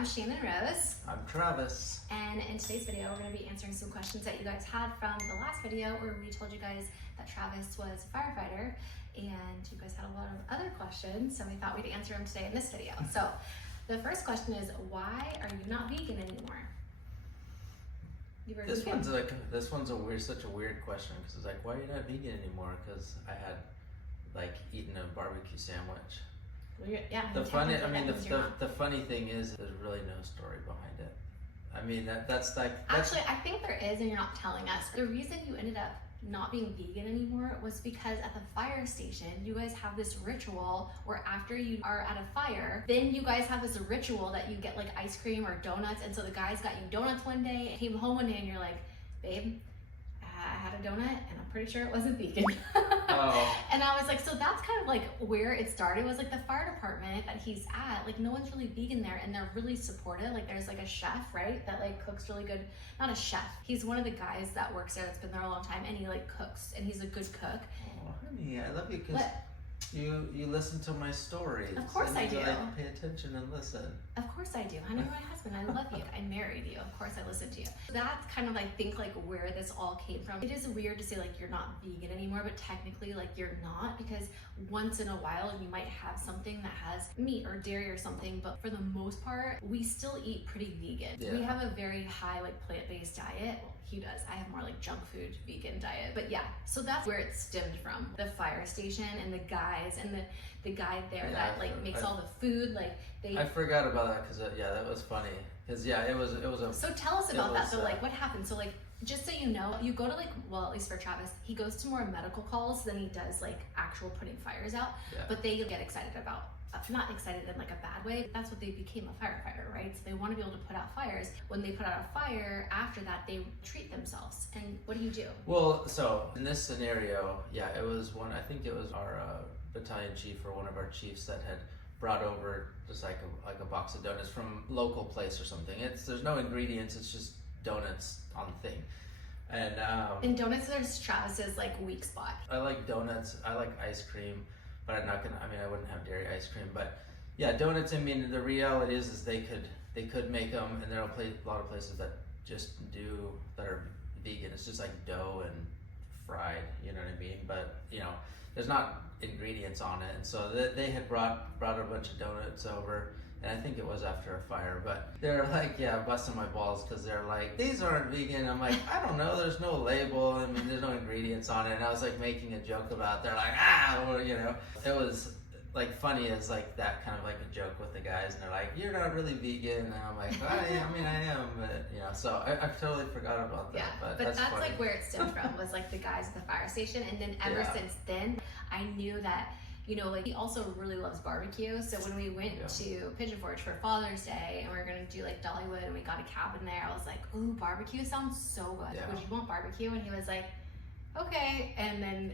I'm Channon Rose. I'm Travis. And in today's video, we're going to be answering some questions that you guys had from the last video where we told you guys that Travis was a firefighter, and you guys had a lot of other questions, so we thought we'd answer them today in this video. So the first question is, why are you not vegan anymore? This one's such a weird question, because it's like, why are you not vegan anymore? Because I had eaten a barbecue sandwich. Yeah. The funny thing is, there's really no story behind it. I mean, that's actually, I think there is, and you're not telling us. The reason you ended up not being vegan anymore was because at the fire station, you guys have this ritual where after you are at a fire, then you guys have this ritual that you get like ice cream or donuts. And so the guys got you donuts one day and came home one day and you're like, babe, I had a donut and I'm pretty sure it wasn't vegan. Oh. And I was like, so that's kind of like where it started, was like the fire department that he's at, like no one's really vegan there and they're really supportive. Like there's like a chef, right, that like cooks really good. Not a chef, he's one of the guys that works there that's been there a long time, and he like cooks and he's a good cook. Oh honey, I love you because you listen to my stories. Of course I do. Like, pay attention and listen. Of course I do. Honey, my husband, I love you. I married you. Of course I listen to you. That's kind of, I think, like where this all came from. It is weird to say like you're not vegan anymore, but technically like you're not, because once in a while you might have something that has meat or dairy or something, but for the most part, we still eat pretty vegan. Yeah. We have a very high like plant-based diet. Well, he does. I have more like junk food, vegan diet. But yeah, so that's where it stemmed from. The fire station and the guys and the guy there that like makes all the food. Like I forgot about that because that was funny. Because it was a. So tell us about that. So like what happened? So like, just so you know, you go to like, well, at least for Travis, he goes to more medical calls than he does like actual putting fires out. Yeah. But they get excited about, not excited in like a bad way. That's what they became a firefighter, right? So they want to be able to put out fires. When they put out a fire, after that, they treat themselves. And what do you do? Well, so in this scenario, it was I think it was our battalion chief or one of our chiefs that had brought over just like a box of donuts from local place or something. There's no ingredients, it's just donuts on the thing. And donuts is Travis's like weak spot. I like donuts, I like ice cream, but I wouldn't have dairy ice cream. But yeah, donuts, I mean, the reality is they could make them, and there are a lot of places that just that are vegan. It's just like dough and fried, you know what I mean? But there's not ingredients on it, and so they had brought a bunch of donuts over, and I think it was after a fire, but they're like, busting my balls because they're like, these aren't vegan. I'm like, I don't know, there's no label, I mean, there's no ingredients on it, and I was like making a joke about it. They're like, it was like funny as like that, kind of like a joke with the guys, and they're like, you're not really vegan, and I'm like, well, I am, but so I totally forgot about that. Yeah, but that's like where it stemmed from, was like the guys at the fire station, and then ever since then, I knew that like he also really loves barbecue. So when we went to Pigeon Forge for Father's Day and we were gonna do like Dollywood and we got a cabin there, I was like, ooh, barbecue sounds so good. Yeah. Would you want barbecue? And he was like, okay. And then,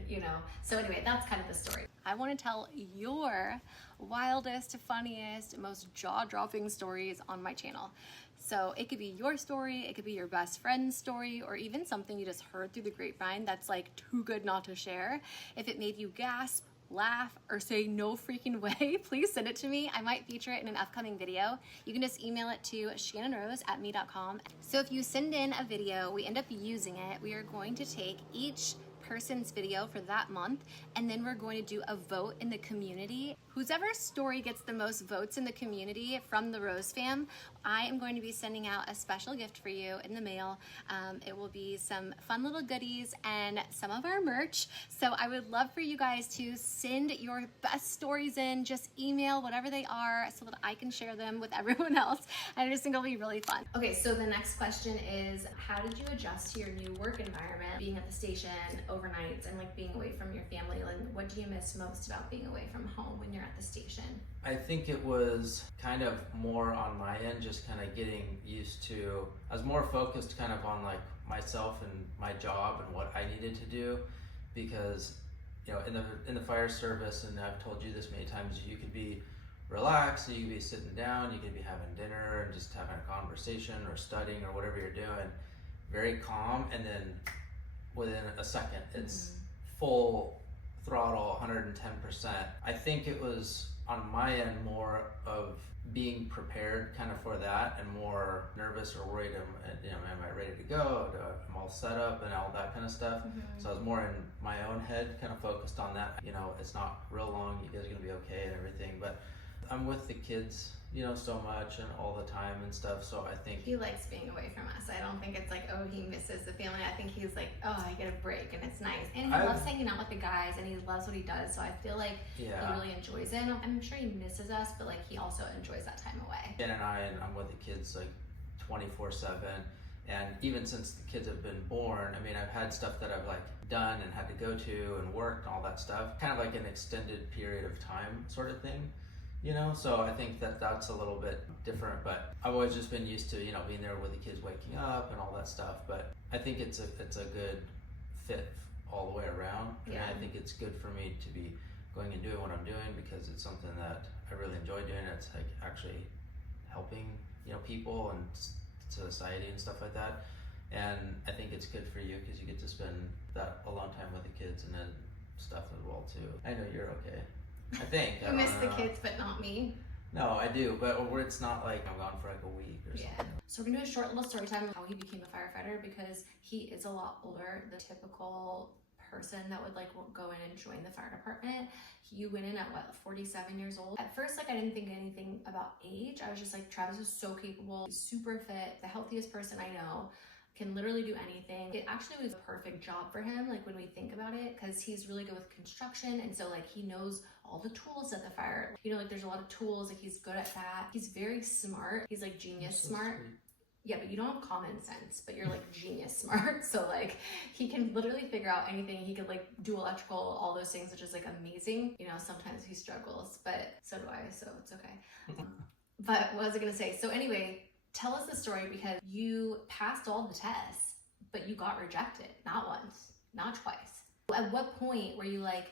so anyway, that's kind of the story. I want to tell your wildest, funniest, most jaw-dropping stories on my channel. So it could be your story, it could be your best friend's story, or even something you just heard through the grapevine that's like too good not to share. If it made you gasp, laugh, or say no freaking way, please send it to me. I might feature it in an upcoming video. You can just email it to shannonrose@me.com. So if you send in a video, we end up using it. We are going to take each person's video for that month, and then we're going to do a vote in the community. Whoever's story gets the most votes in the community from the Rose fam, I am going to be sending out a special gift for you in the mail. It will be some fun little goodies and some of our merch. So I would love for you guys to send your best stories in, just email whatever they are so that I can share them with everyone else. I just think it'll be really fun. Okay, so the next question is, how did you adjust to your new work environment, being at the station overnights and like being away from your family? Like, what do you miss most about being away from home when you're at the station? I think it was kind of more on my end, just kind of getting used to, I was more focused kind of on like myself and my job and what I needed to do, because in the fire service, and I've told you this many times, you could be relaxed, you could be sitting down, you could be having dinner and just having a conversation or studying or whatever you're doing, very calm, and then within a second it's full throttle 110%. I think it was on my end more of being prepared kind of for that and more nervous or worried, am I ready to go? I'm all set up and all that kind of stuff. So I was more in my own head, kind of focused on that. It's not real long, you guys are gonna be okay and everything, but I'm with the kids, so much and all the time and stuff, so I think he likes being away from us. I don't think it's like, oh, he misses the family. I think he's like, oh, I get a break and it's nice. And he loves hanging out with the guys and he loves what he does, so I feel like he really enjoys it. I'm sure he misses us, but like he also enjoys that time away. Jen and I'm with the kids like 24/7, and even since the kids have been born, I mean, I've had stuff that I've like done and had to go to and worked and all that stuff, kind of like an extended period of time sort of thing. So I think that's a little bit different, but I've always just been used to, being there with the kids waking up and all that stuff, but I think it's a good fit all the way around. And I think it's good for me to be going and doing what I'm doing because it's something that I really enjoy doing. It's like actually helping, people and society and stuff like that. And I think it's good for you because you get to spend that a long time with the kids and then stuff as well too. I know you're okay. I think. You miss the kids, but not me. No, I do, but it's not like I'm gone for like a week or something. So we're gonna do a short little story time of how he became a firefighter because he is a lot older. The typical person that would like go in and join the fire department. You went in at what, 47 years old? At first, like I didn't think anything about age. I was just like, Travis is so capable, he's super fit, the healthiest person I know. Can literally do anything. It actually was a perfect job for him, like when we think about it, because he's really good with construction, and so like he knows all the tools at the fire. Like there's a lot of tools, like he's good at that. He's very smart. He's like genius smart. Sweet. Yeah, but you don't have common sense, but you're like genius smart. So like he can literally figure out anything. He could like do electrical, all those things, which is like amazing. Sometimes he struggles, but so do I, so it's okay. But what was I gonna say? So anyway, tell us the story because you passed all the tests, but you got rejected. Not once, not twice. At what point were you like,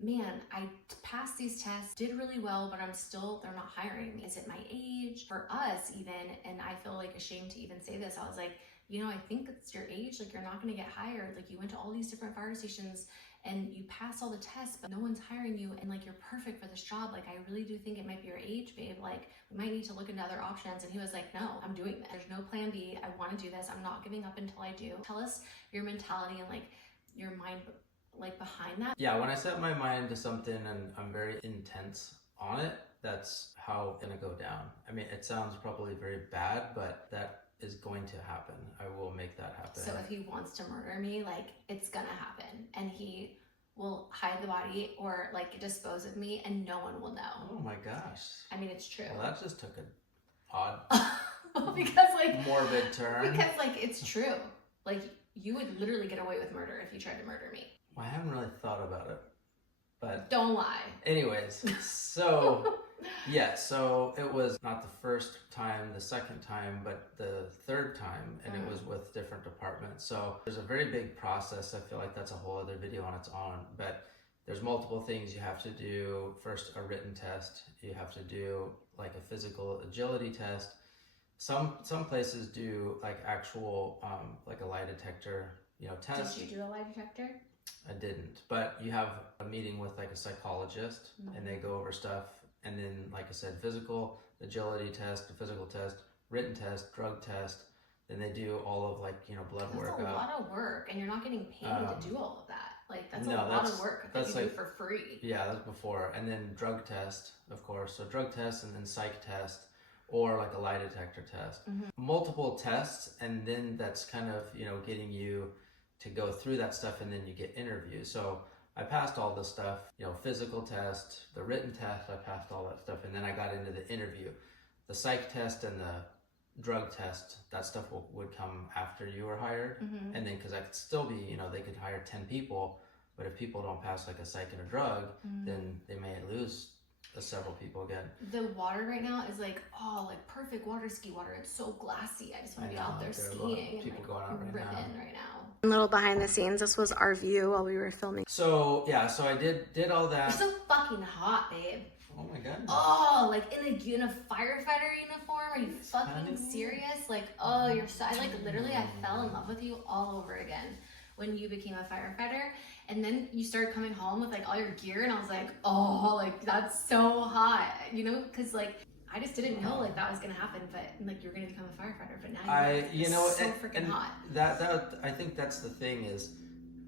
man, I passed these tests, did really well, but they're not hiring me. Is it my age? For us even, and I feel like ashamed to even say this, I was like, I think it's your age, like you're not gonna get hired. Like you went to all these different fire stations and you passed all the tests, but no one's hiring you, and like you're perfect for this job. Like I really do think it might be your age, babe. Like we might need to look into other options. And he was like, no, I'm doing this. There's no plan B. I want to do this. I'm not giving up until I do. Tell us your mentality and like your mind like behind that. Yeah, when I set my mind to something and I'm very intense on it, that's how it's gonna go down. I mean, it sounds probably very bad, but that is going to happen. I will make that happen. So if he wants to murder me, like it's gonna happen, and he will hide the body or like dispose of me and no one will know. Oh my gosh. I mean, it's true. Well, that just took an odd because like morbid turn. Because like it's true. Like you would literally get away with murder if you tried to murder me. Well, I haven't really thought about it, but don't lie. Anyways, so yeah, so it was not the first time, the second time, but the third time, and it was with different departments. So there's a very big process. I feel like that's a whole other video on its own, but there's multiple things you have to do. First, a written test. You have to do like a physical agility test. Some places do like actual, like a lie detector, test. Did you do a lie detector? I didn't, but you have a meeting with like a psychologist and they go over stuff. And then, like I said, physical agility test, physical test, written test, drug test. Then they do all of like, blood work. That's a lot of work, and you're not getting paid to do all of that. Like that's a lot of work that you do for free. Yeah, that's before. And then drug test, of course. So drug test and then psych test, or like a lie detector test. Multiple tests, and then that's kind of, getting you to go through that stuff, and then you get interviews. So I passed all this stuff, physical test, the written test, I passed all that stuff, and then I got into the interview. The psych test and the drug test, that stuff would come after you were hired. And then, because I could still be, they could hire 10 people, but if people don't pass like a psych and a drug, then they may lose several people again. The water right now is like, perfect water ski water. It's so glassy. I just want to be out there skiing. People going out right now. A little behind the scenes. This was our view while we were filming. So yeah, so I did all that. You're so fucking hot, babe. Oh my goodness. Oh, like in a firefighter uniform? Are you fucking serious? Like, oh, you're so. I like literally, I fell in love with you all over again. when you became a firefighter, and then you started coming home with like all your gear, and I was like, oh, like that's so hot, you know, because like I just didn't know like that was gonna happen, but like you're gonna become a firefighter, but now you're so freaking hot. That I think that's the thing is,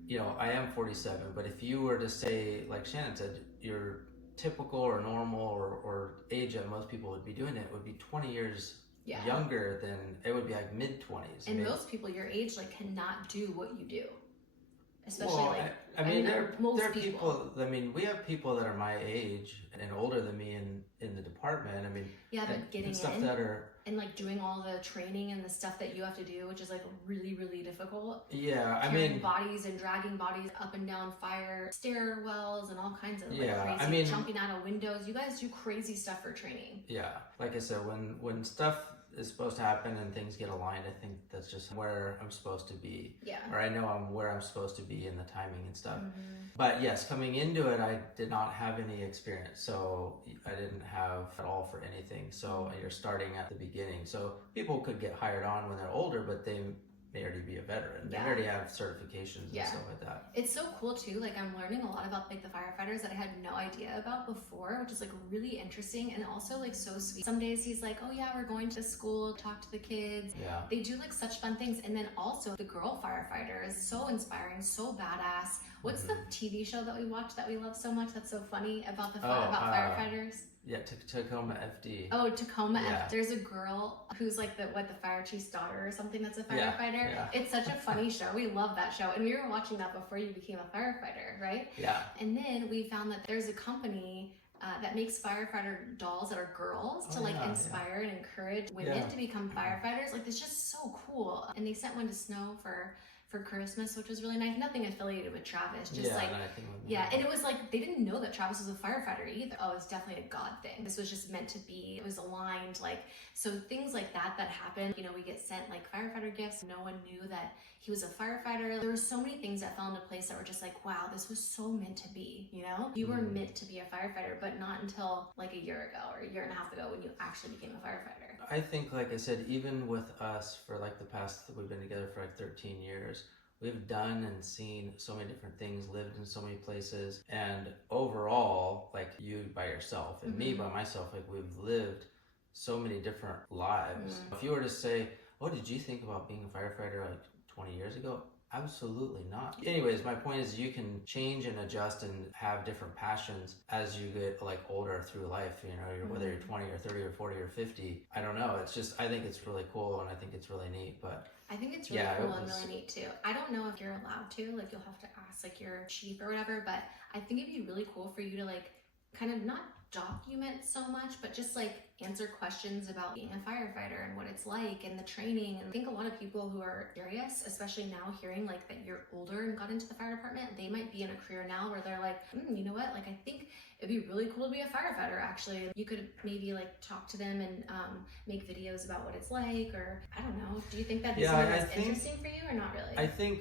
you know, I am 47, but if you were to say, like Shannon said, your typical or normal or age that most people would be doing it would be 20 years younger than, it would be like mid-20s. And most people your age like cannot do what you do. Especially like, I mean, there are people, I mean, we have people that are my age and older than me in the department. I mean, but getting stuff in that are, and like doing all the training and the stuff that you have to do, which is like really, really difficult. Yeah, I Carrying mean, bodies and dragging bodies up and down fire stairwells and all kinds of like crazy, I mean, jumping out of windows. You guys do crazy stuff for training. Yeah, like I said, when stuff is supposed to happen and things get aligned, I think that's just where I'm supposed to be. Yeah. Or I know I'm where I'm supposed to be in the timing and stuff. But yes, coming into it, I did not have any experience. So I didn't have at all for anything. So you're starting at the beginning. So people could get hired on when they're older, but they may already be a veteran. They already have certifications and stuff like that. It's so cool too. Like I'm learning a lot about like the firefighters that I had no idea about before, which is like really interesting and also like so sweet. Some days he's like, oh yeah, we're going to school, talk to the kids. Yeah. They do like such fun things. And then also the girl firefighter is so inspiring, so badass. What's the TV show that we watch that we love so much that's so funny about the about firefighters? Yeah, Tacoma FD. Oh, Tacoma FD. There's a girl who's like the fire chief's daughter or something that's a firefighter. Yeah. It's such a funny show. We love that show. And we were watching that before you became a firefighter, right? Yeah. And then we found that there's a company that makes firefighter dolls that are girls to inspire and encourage women to become firefighters. Like it's just so cool. And they sent one to Snow for Christmas, which was really nice. Nothing affiliated with Travis, just and it was like they didn't know that Travis was a firefighter either. Oh, it's definitely a God thing. This was just meant to be. It was aligned, like so things like that happen. You know, we get sent like firefighter gifts. No one knew that he was a firefighter. There were so many things that fell into place that were just like, wow, this was so meant to be. You know, you were meant to be a firefighter, but not until like a year ago or a year and a half ago when you actually became a firefighter. I think, like I said, even with us for like the past, we've been together for like 13 years, we've done and seen so many different things, lived in so many places, and overall, like you by yourself and me by myself, like we've lived so many different lives. If you were to say, oh, did you think about being a firefighter like 20 years ago? Absolutely not. Anyways, my point is you can change and adjust and have different passions as you get like older through life, you know, whether you're 20 or 30 or 40 or 50. I don't know. It's just, I think it's really cool and I think it's really neat, but I think it's really cool and really neat too. I don't know if you're allowed to, like you'll have to ask like your chief or whatever, but I think it'd be really cool for you to like kind of not document so much, but just like answer questions about being a firefighter and what it's like and the training. And I think a lot of people who are curious, especially now hearing like that you're older and got into the fire department, they might be in a career now where they're like, you know what, like I think it'd be really cool to be a firefighter actually. You could maybe like talk to them and make videos about what it's like, or I don't know. Do you think that'd be something that's interesting for you or not really? I think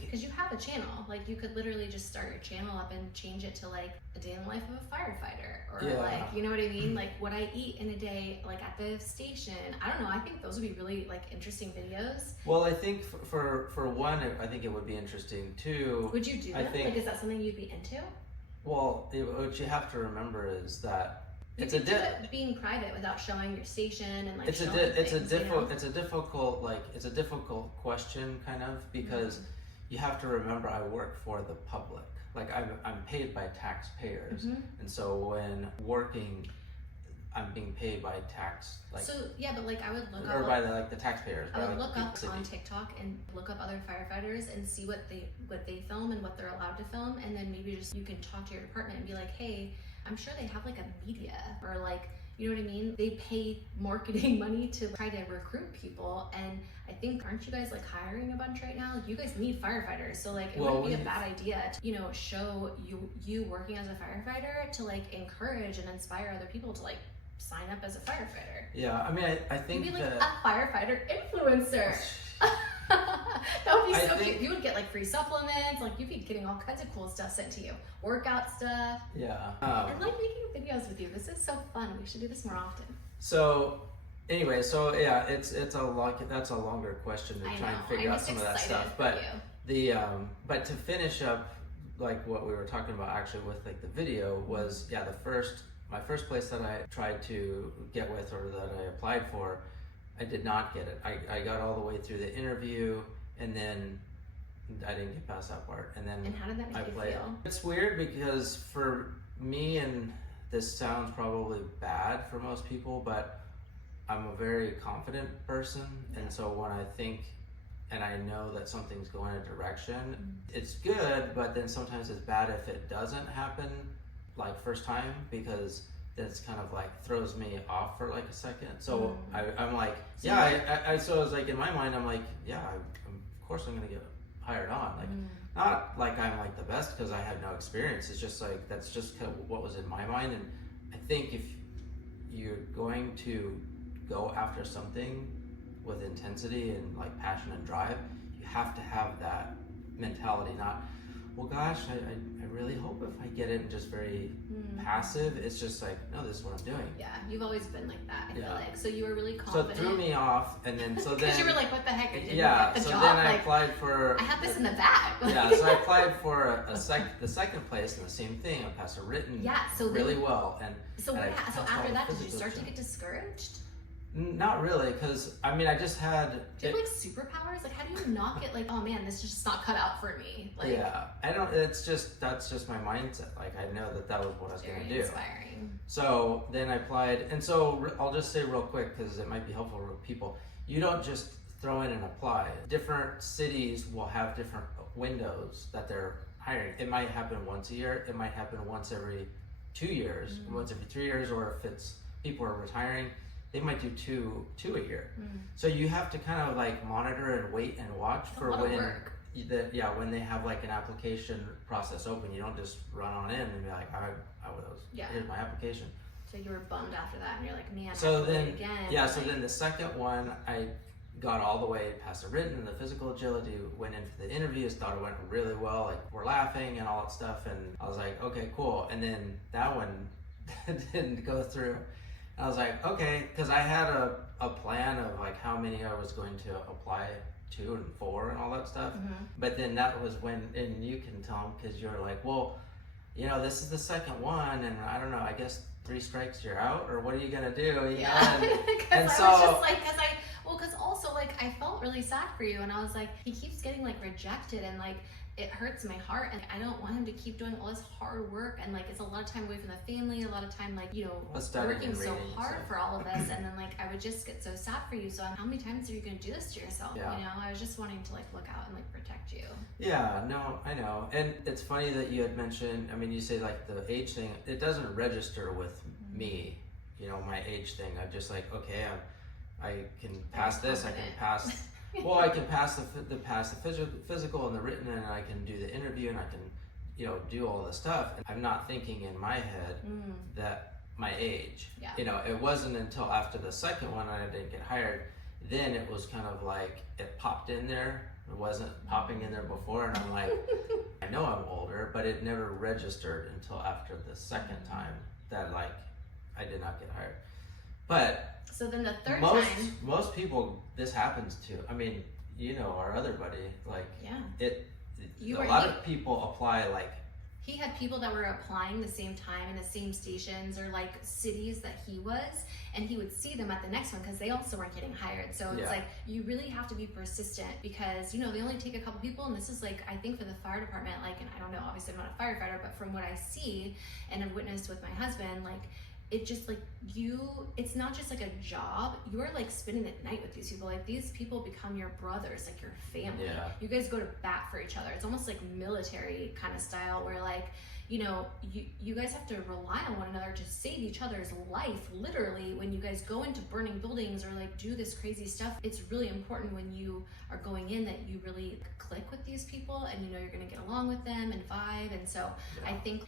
because you have a channel, like you could literally just start your channel up and change it to like a day in the life of a firefighter, or like, you know what I mean? Like what I eat in a day, like at the station. I don't know. I think those would be really like interesting videos. Well, I think for one, I think it would be interesting too. Would you do that? Like, is that something you'd be into? Well, what you have to remember is that you could do it being private without showing your station and like it's a difficult question kind of, because you have to remember I work for the public. Like I'm paid by taxpayers, and so when working, I'm being paid by tax. Like, so yeah, but like I would look up by the taxpayers. I would look up on TikTok and look up other firefighters and see what they film and what they're allowed to film, and then maybe just you can talk to your department and be like, hey, I'm sure they have like a media or like, you know what I mean? They pay marketing money to try to recruit people, and I think, aren't you guys like hiring a bunch right now? Like you guys need firefighters, so like it wouldn't be a bad idea to, you know, show you working as a firefighter to like encourage and inspire other people to like sign up as a firefighter. Yeah, I mean, I think you'd be like a firefighter influencer. That would be so cute. You would get like free supplements, like you'd be getting all kinds of cool stuff sent to you, workout stuff. Yeah. I like making videos with you. This is so fun. We should do this more often. So anyway, so yeah, it's a lot. That's a longer question to try and figure out some of that stuff. But But to finish up, like what we were talking about actually with like the video was, my first place that I tried to get with or that I applied for, I did not get it. I got all the way through the interview and then I didn't get past that part. And then how did that make you feel? It's weird because for me, and this sounds probably bad for most people, but I'm a very confident person. And so when I think and I know that something's going a direction, it's good, but then sometimes it's bad if it doesn't happen like first time, because that's kind of like throws me off for like a second. So I'm like, so I was like, in my mind, I'm like, of course I'm gonna get hired on. Like, not like I'm like the best because I had no experience. It's just like, that's just kind of what was in my mind. And I think if you're going to go after something with intensity and like passion and drive, you have to have that mentality, not, well gosh, I really hope if I get it, and just very passive. It's just like, no, this is what I'm doing. Yeah, you've always been like that, I feel like. So you were really confident. So it threw me off, and then because you were like, what the heck, I didn't get the so job. Then I applied for, I have this in the bag. So I applied for the second place, and the same thing. I passed a written really well. And so after that, did you start to get discouraged? Not really, because I mean, I just had. Do you have like superpowers? Like, how do you not get like, oh man, this is just not cut out for me? Like, yeah, I don't. It's just that's just my mindset. Like, I know that was what I was going to do. Inspiring. So then I applied, and so I'll just say real quick because it might be helpful for people. You don't just throw in and apply. Different cities will have different windows that they're hiring. It might happen once a year. It might happen once every 2 years, once every 3 years, or if it's people are retiring, they might do two a year. So you have to kind of like monitor and wait and watch for when they have like an application process open. You don't just run on in and be like, here's my application. So you were bummed after that, and you're like, man, so I then again. So then the second one, I got all the way past the written and the physical agility, went in for the interviews, thought it went really well, like we're laughing and all that stuff, and I was like, okay, cool. And then that one didn't go through. I was like, okay, because I had a plan of like how many I was going to apply to and for and all that stuff. But then that was when, and you can tell them because you're like, well, this is the second one, and I don't know, I guess 3 strikes you're out, or what are you gonna do? And so I was just like, because also like I felt really sad for you, and I was like, he keeps getting like rejected, and like it hurts my heart, and I don't want him to keep doing all this hard work, and like it's a lot of time away from the family, a lot of time like working so hard for all of us, and then like I would just get so sad for you. So how many times are you gonna do this to yourself? I was just wanting to like look out and like protect you. Yeah, no, I know. And it's funny that you had mentioned, I mean, you say like the age thing, it doesn't register with me, my age thing. I'm just like, okay, I can pass this, I can pass well, I can pass the physical and the written, and I can do the interview, and I can, do all this stuff. And I'm not thinking in my head that my age. It wasn't until after the second one and I didn't get hired, then it was kind of like it popped in there. It wasn't popping in there before, and I'm like, I know I'm older, but it never registered until after the second time that like I did not get hired. But so then the third time, most people this happens to. I mean, our other buddy, like a lot of people apply like. He had people that were applying the same time in the same stations or like cities that he was, and he would see them at the next one because they also weren't getting hired. So it's like you really have to be persistent because they only take a couple people, and this is like I think for the fire department, like, and I don't know, obviously I'm not a firefighter, but from what I see and have witnessed with my husband, like it just like it's not just like a job. You're like spending the night with these people. Like these people become your brothers, like your family. You guys go to bat for each other. It's almost like military kind of style where like, you guys have to rely on one another to save each other's life, literally, when you guys go into burning buildings or like do this crazy stuff. It's really important when you are going in that you really click with these people and you're gonna get along with them and vibe. And so I think,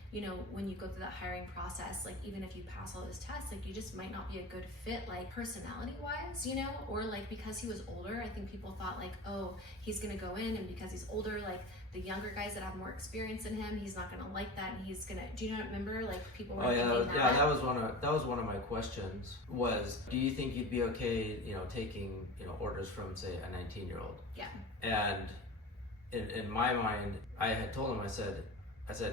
when you go through that hiring process, like even if you pass all those tests, like you just might not be a good fit, like personality wise, or like because he was older, I think people thought like, oh, he's gonna go in and because he's older, like the younger guys that have more experience in him, he's not gonna like that, and he's gonna. Do you remember like people were thinking that? That was one of my questions. Was do you think you'd be okay, taking orders from say a 19-year-old? Yeah. And in my mind, I had told him, I said,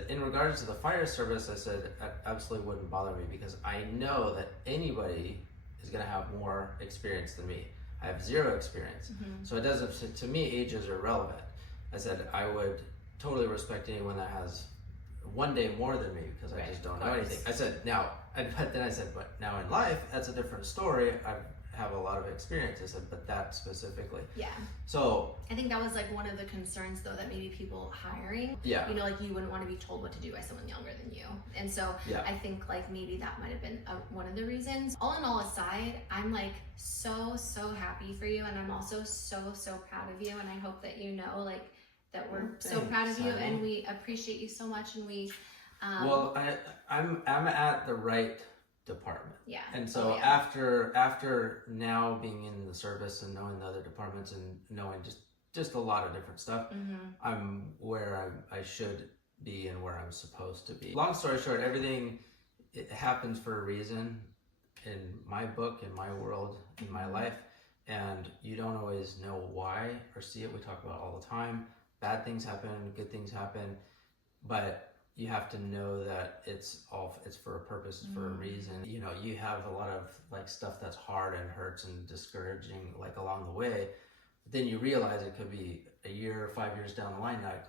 in regards to the fire service, I said, it absolutely wouldn't bother me because I know that anybody is going to have more experience than me. I have zero experience. So it doesn't, to me, age is irrelevant. I said, I would totally respect anyone that has one day more than me because I just don't know anything. I said, but then I said, but now in life, that's a different story. I have a lot of experience. I said, but that specifically. Yeah. So I think that was like one of the concerns though, that maybe people hiring, you know, like you wouldn't want to be told what to do by someone younger than you. And so I think like maybe that might have been one of the reasons. All in all aside, I'm like so happy for you. And I'm also so proud of you. And I hope that you know, like, that we're so proud of you and we appreciate you so much. And we, well, I'm at the right department. Yeah. And so after now being in the service and knowing the other departments and knowing just a lot of different stuff, I'm where I should be and where I'm supposed to be. Long story short, everything, it happens for a reason in my book, in my world, in my life, and you don't always know why or see it. We talk about it all the time. Bad things happen, good things happen, but you have to know that it's for a purpose, it's for a reason. You know, you have a lot of like stuff that's hard and hurts and discouraging like along the way. But then you realize it could be a year, 5 years down the line, like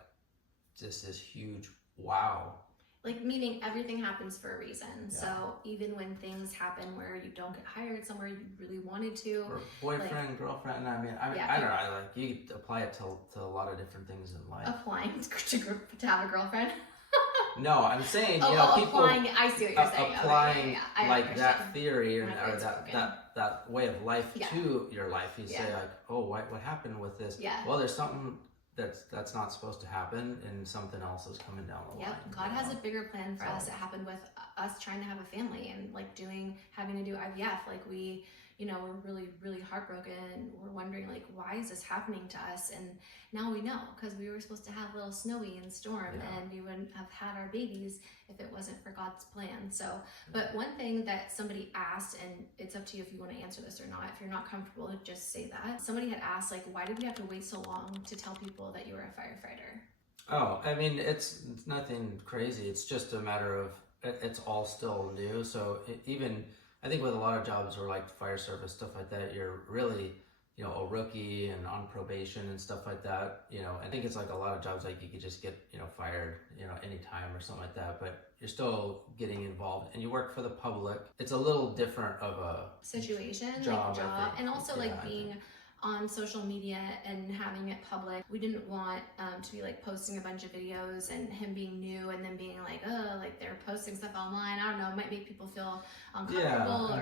just this huge wow. Like, meaning everything happens for a reason. So even when things happen where you don't get hired somewhere you really wanted to, or boyfriend, like, girlfriend, I mean, I don't know, like you apply it to a lot of different things in life. Applying to have a girlfriend. No, I'm saying, you know, people applying, I see what you're saying. Applying like that theory or that way of life to your life. You say like, oh, what happened with this? Yeah. Well, there's something that's not supposed to happen, and something else is coming down the line. Yep, God has a bigger plan for us. It happened with us trying to have a family and like having to do IVF. Like we, you know, we're really heartbroken. We're wondering like, why is this happening to us? And now we know, because we were supposed to have little Snowy and Storm, and we wouldn't have had our babies if it wasn't for God's plan. So, but one thing that somebody asked, and it's up to you if you want to answer this or not. If you're not comfortable, just say that. Somebody had asked like, why did we have to wait so long to tell people that you were a firefighter? Oh, I mean, it's nothing crazy. It's just a matter of, it's all still new. So even, I think with a lot of jobs or like fire service, stuff like that, you're really, you know, a rookie and on probation and stuff like that. You know, I think it's like a lot of jobs, like you could just get, you know, fired, you know, anytime or something like that, but you're still getting involved and you work for the public. It's a little different of a situation, job, and also like being on social media and having it public. We didn't want to be like posting a bunch of videos and him being new and then being like, oh, like they're posting stuff online. I don't know, it might make people feel uncomfortable.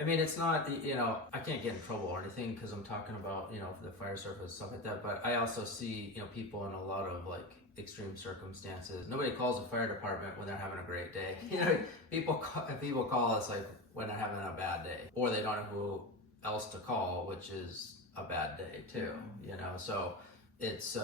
I mean, it's not, you know, I can't get in trouble or anything because I'm talking about, you know, the fire service, stuff like that. But I also see, you know, people in a lot of like extreme circumstances. Nobody calls the fire department when they're having a great day. You know, people call us like when they're having a bad day, or they don't know who else to call, which is a bad day too, you know. So it's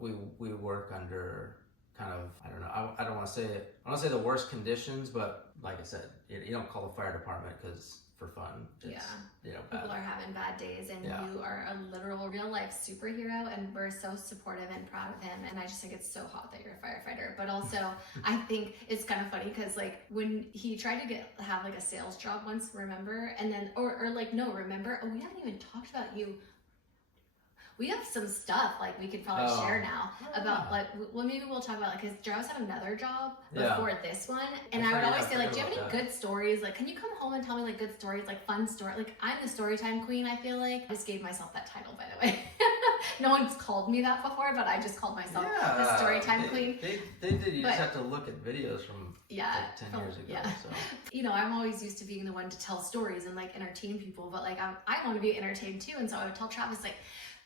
we work under kind of, I don't know, I don't want to say it, I don't say the worst conditions, but like I said, you don't call the fire department because for fun, it's, you know, bad. People are having bad days, and you are a literal real life superhero, and we're so supportive and proud of him. And I just think it's so hot that you're a firefighter. But also I think it's kind of funny because like when he tried to have like a sales job once, remember, and then or like, no, remember, we haven't even talked about you. We have some stuff like we could probably share now about like, well, maybe we'll talk about like, because Jarvis had another job before this one, and I would always say like, do you have any good stories? Like, can you come home and tell me like good stories, like fun story? Like, I'm the story time queen. I feel like I just gave myself that title, by the way. No one's called me that before, but I just called myself the story time queen. They did. You just have to look at videos from like 10 years ago. So. You know, I'm always used to being the one to tell stories and like entertain people, but like I want to be entertained too, and so I would tell Travis like,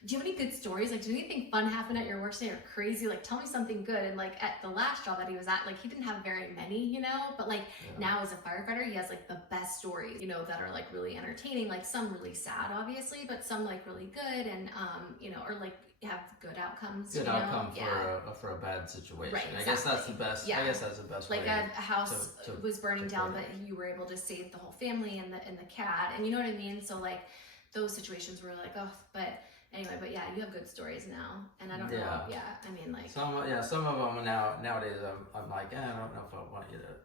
do you have any good stories? Like, did anything fun happen at your work today or crazy? Like, tell me something good. And like at the last job that he was at, like he didn't have very many, you know, but like now as a firefighter, he has like the best stories, you know, that are like really entertaining, like some really sad, obviously, but some like really good, and you know, or like have good outcomes. Good outcome for a bad situation. Right, exactly. I guess that's the best. I guess that's the best. Like way a house was burning down, but you were able to save the whole family and the cat, and you know what I mean. So like those situations were like, oh, but Anyway, but yeah, you have good stories now, and I don't Yeah. know. Yeah, I mean, like some of them nowadays I'm like, I don't know if I want you to.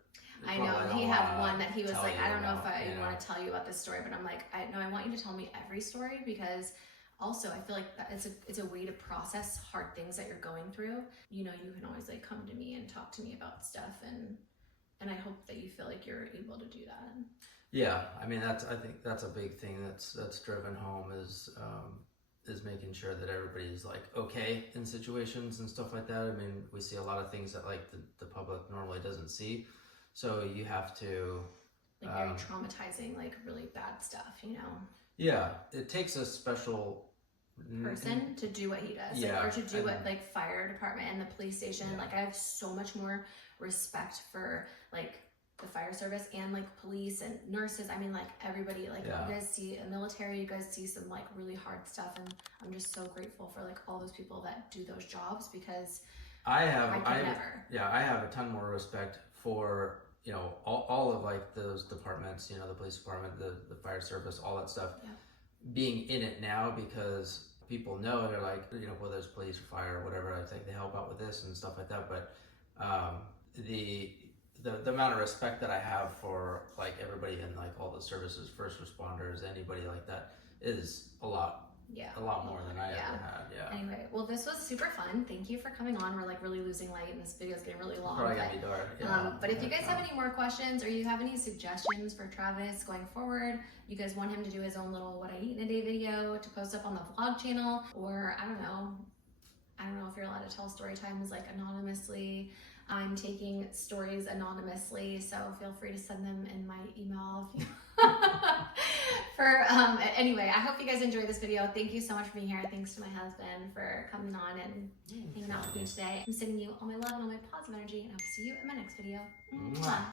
I know he had one that he was tell like, you I don't know if about, I you know. want to tell you about this story, but I'm like, I want you to tell me every story, because also I feel like that it's a way to process hard things that you're going through. You know, you can always like come to me and talk to me about stuff, and I hope that you feel like you're able to do that. Yeah, I mean I think that's a big thing that's driven home is making sure that everybody's like okay in situations and stuff like that. I mean, we see a lot of things that like the public normally doesn't see, so you have to like very traumatizing, like really bad stuff, you know. Yeah, it takes a special person to do what he does, yeah, like, or to do what like fire department and the police station. Yeah. Like I have so much more respect for like the fire service and like police and nurses. I mean, like everybody, like you guys see a military, you guys see some like really hard stuff, and I'm just so grateful for like all those people that do those jobs, because I have a ton more respect for, you know, all of like those departments, you know, the police department, the fire service, all that stuff, being in it now, because people know, they're like, you know, whether it's police or fire or whatever, I think they help out with this and stuff like that. But the amount of respect that I have for like everybody in like all the services, first responders, anybody like that, is a lot more than I ever had. Yeah. Anyway, well, this was super fun. Thank you for coming on. We're like really losing light, and this video is getting really long. Probably gonna be dark. But if you guys have any more questions, or you have any suggestions for Travis going forward, you guys want him to do his own little what I eat in a day video to post up on the vlog channel, or I don't know if you're allowed to tell story times like anonymously. I'm taking stories anonymously, so feel free to send them in my email if you anyway, I hope you guys enjoyed this video. Thank you so much for being here. Thanks to my husband for coming on and hanging out with me today. I'm sending you all my love and all my positive energy, and I'll see you in my next video. Mwah.